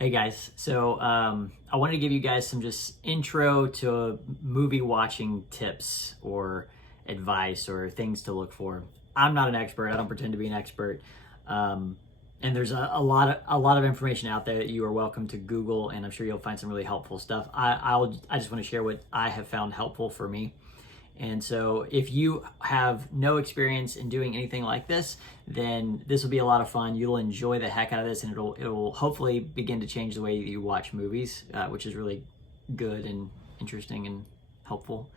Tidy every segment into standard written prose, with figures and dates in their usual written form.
Hey guys, so I wanted to give you guys some just intro to movie watching tips or advice or things to look for. I'm not an expert. I don't pretend to be an expert, and there's a lot of information out there that you are welcome to Google, and I'm sure you'll find some really helpful stuff. I just want to share what I have found helpful for me. And so if you have no experience in doing anything like this, then this will be a lot of fun. You'll enjoy the heck out of this, and it'll hopefully begin to change the way that you watch movies, which is really good and interesting and helpful.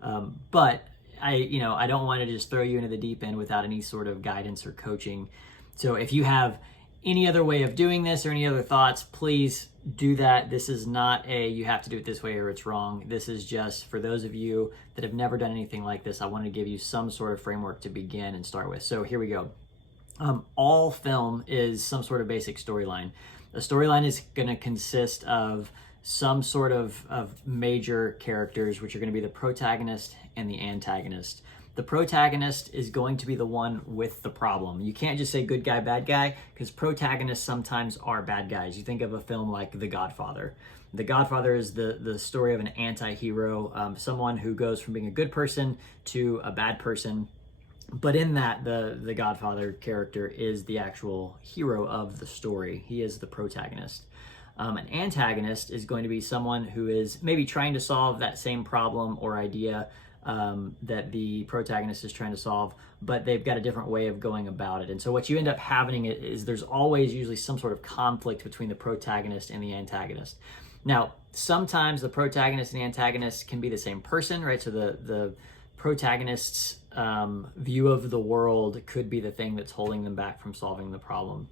But I don't want to just throw you into the deep end without any sort of guidance or coaching. So if you have any other way of doing this or any other thoughts, please do that. This is not you have to do it this way or it's wrong. This is just for those of you that have never done anything like this. I want to give you some sort of framework to begin and start with. So here we go. All film is some sort of basic storyline. The storyline is going to consist of some sort of major characters, which are going to be the protagonist and the antagonist. The protagonist is going to be the one with the problem. You can't just say good guy, bad guy, because protagonists sometimes are bad guys. You think of a film like The Godfather. The Godfather is the story of an anti-hero, someone who goes from being a good person to a bad person. But in that, the Godfather character is the actual hero of the story. He is the protagonist. An antagonist is going to be someone who is maybe trying to solve that same problem or idea that the protagonist is trying to solve, but they've got a different way of going about it. And so what you end up having is there's always usually some sort of conflict between the protagonist and the antagonist. Now, sometimes the protagonist and the antagonist can be the same person, right? So the protagonist's view of the world could be the thing that's holding them back from solving the problem.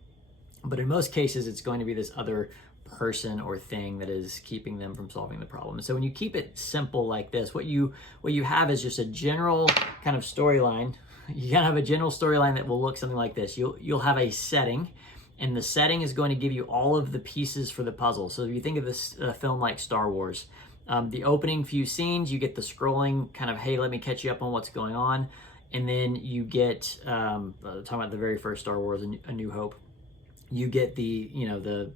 But in most cases, it's going to be this other person or thing that is keeping them from solving the problem. And so when you keep it simple like this, what you have is just a general kind of storyline. You gotta have a general storyline that will look something like this. You'll have a setting, and the setting is going to give you all of the pieces for the puzzle. So if you think of this film like Star Wars, the opening few scenes, you get the scrolling kind of, hey, let me catch you up on what's going on. And then you get, talking about the very first Star Wars, A New Hope, you get the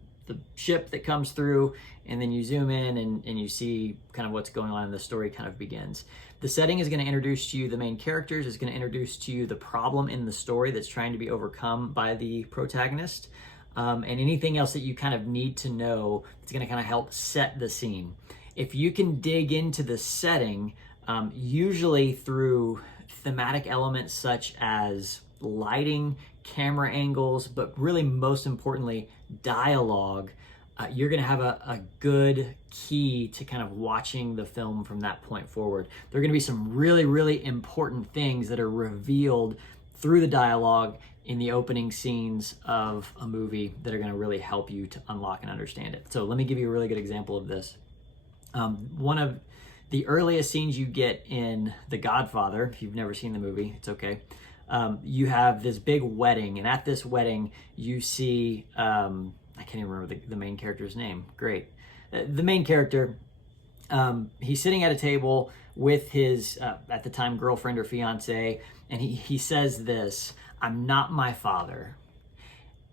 ship that comes through, and then you zoom in and you see kind of what's going on, and the story kind of begins. The setting is going to introduce to you the main characters, is going to introduce to you the problem in the story that's trying to be overcome by the protagonist, and anything else that you kind of need to know that's going to kind of help set the scene. If you can dig into the setting, usually through thematic elements such as lighting, camera angles, but really most importantly, dialogue, you're going to have a good key to kind of watching the film from that point forward. There are going to be some really, really important things that are revealed through the dialogue in the opening scenes of a movie that are going to really help you to unlock and understand it. So let me give you a really good example of this. One of the earliest scenes you get in The Godfather, if you've never seen the movie, it's okay. You have this big wedding, and at this wedding, you see, I can't even remember the main character's name. Great. The main character, he's sitting at a table with his, at the time, girlfriend or fiance, and he says this, "I'm not my father."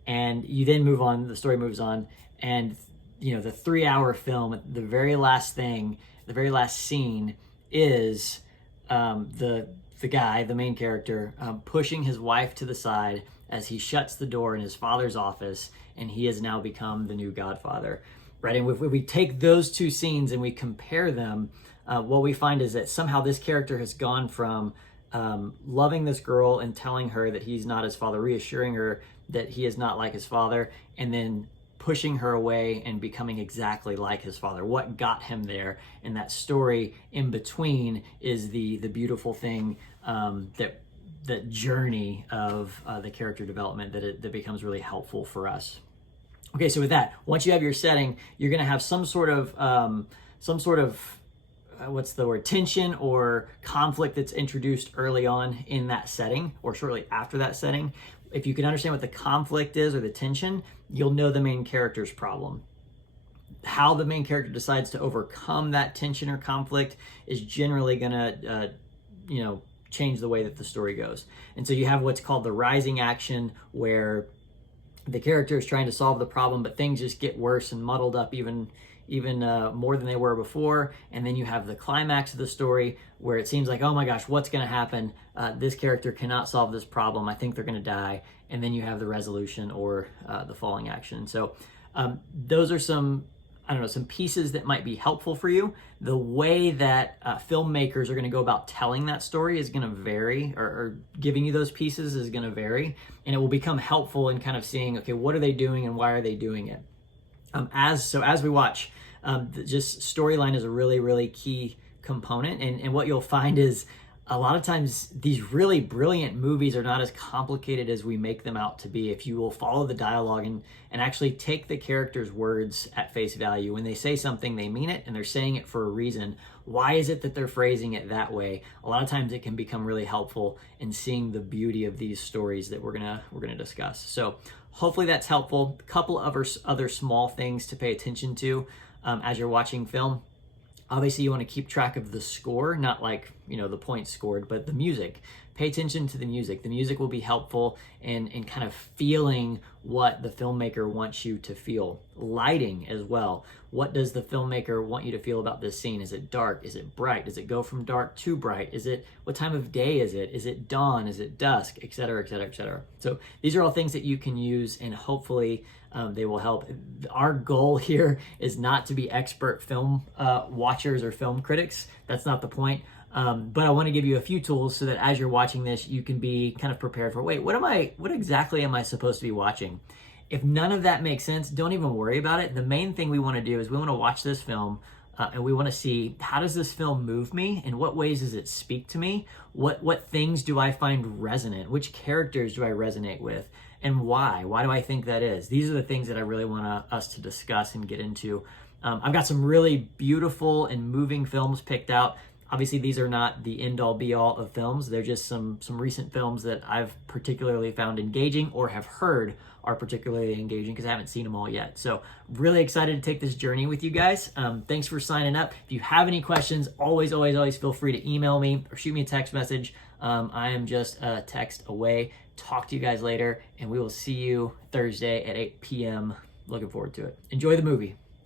And you then move on, the story moves on, and the 3-hour film, the very last thing, the very last scene is the guy, the main character, pushing his wife to the side as he shuts the door in his father's office, and he has now become the new Godfather, right? And if we take those two scenes and we compare them, what we find is that somehow this character has gone from loving this girl and telling her that he's not his father, reassuring her that he is not like his father, and then pushing her away and becoming exactly like his father. What got him there? And that story in between is the beautiful thing, that journey of the character development that becomes really helpful for us. Okay, so with that, once you have your setting, you're going to have some sort of what's the word, tension or conflict that's introduced early on in that setting or shortly after that setting. If you can understand what the conflict is or the tension, you'll know the main character's problem. How the main character decides to overcome that tension or conflict is generally going to, change the way that the story goes. And so you have what's called the rising action, where the character is trying to solve the problem, but things just get worse and muddled up even more than they were before. And then you have the climax of the story where it seems like, oh my gosh, what's going to happen? This character cannot solve this problem. I think they're going to die. And then you have the resolution or the falling action. So those are some, I don't know, some pieces that might be helpful for you. The way that filmmakers are going to go about telling that story is going to vary, or giving you those pieces is going to vary, and it will become helpful in kind of seeing, okay, what are they doing and why are they doing it? As we watch, just storyline is a really, really key component, and what you'll find is a lot of times these really brilliant movies are not as complicated as we make them out to be. If you will follow the dialogue and actually take the characters' words at face value. When they say something, they mean it, and they're saying it for a reason. Why is it that they're phrasing it that way? A lot of times it can become really helpful in seeing the beauty of these stories that we're gonna discuss. So hopefully that's helpful. A couple of other small things to pay attention to as you're watching film. Obviously, you want to keep track of the score, not like, the points scored, but the music. Pay attention to the music. The music will be helpful in kind of feeling what the filmmaker wants you to feel. Lighting as well. What does the filmmaker want you to feel about this scene? Is it dark? Is it bright? Does it go from dark to bright? What time of day is it? Is it dawn? Is it dusk? Et cetera, et cetera, et cetera. So these are all things that you can use, and hopefully they will help. Our goal here is not to be expert film watchers or film critics. That's not the point. But I want to give you a few tools so that as you're watching this, you can be kind of prepared for, wait, what exactly am I supposed to be watching? If none of that makes sense, don't even worry about it. The main thing we want to do is we want to watch this film and we want to see, how does this film move me? In what ways does it speak to me? What things do I find resonant? Which characters do I resonate with? And why? Why do I think that is? These are the things that I really want us to discuss and get into. I've got some really beautiful and moving films picked out. Obviously, these are not the end-all be-all of films. They're just some recent films that I've particularly found engaging or have heard are particularly engaging because I haven't seen them all yet. So really excited to take this journey with you guys. Thanks for signing up. If you have any questions, always feel free to email me or shoot me a text message. I am just a text away. Talk to you guys later, and we will see you Thursday at 8 p.m. Looking forward to it. Enjoy the movie.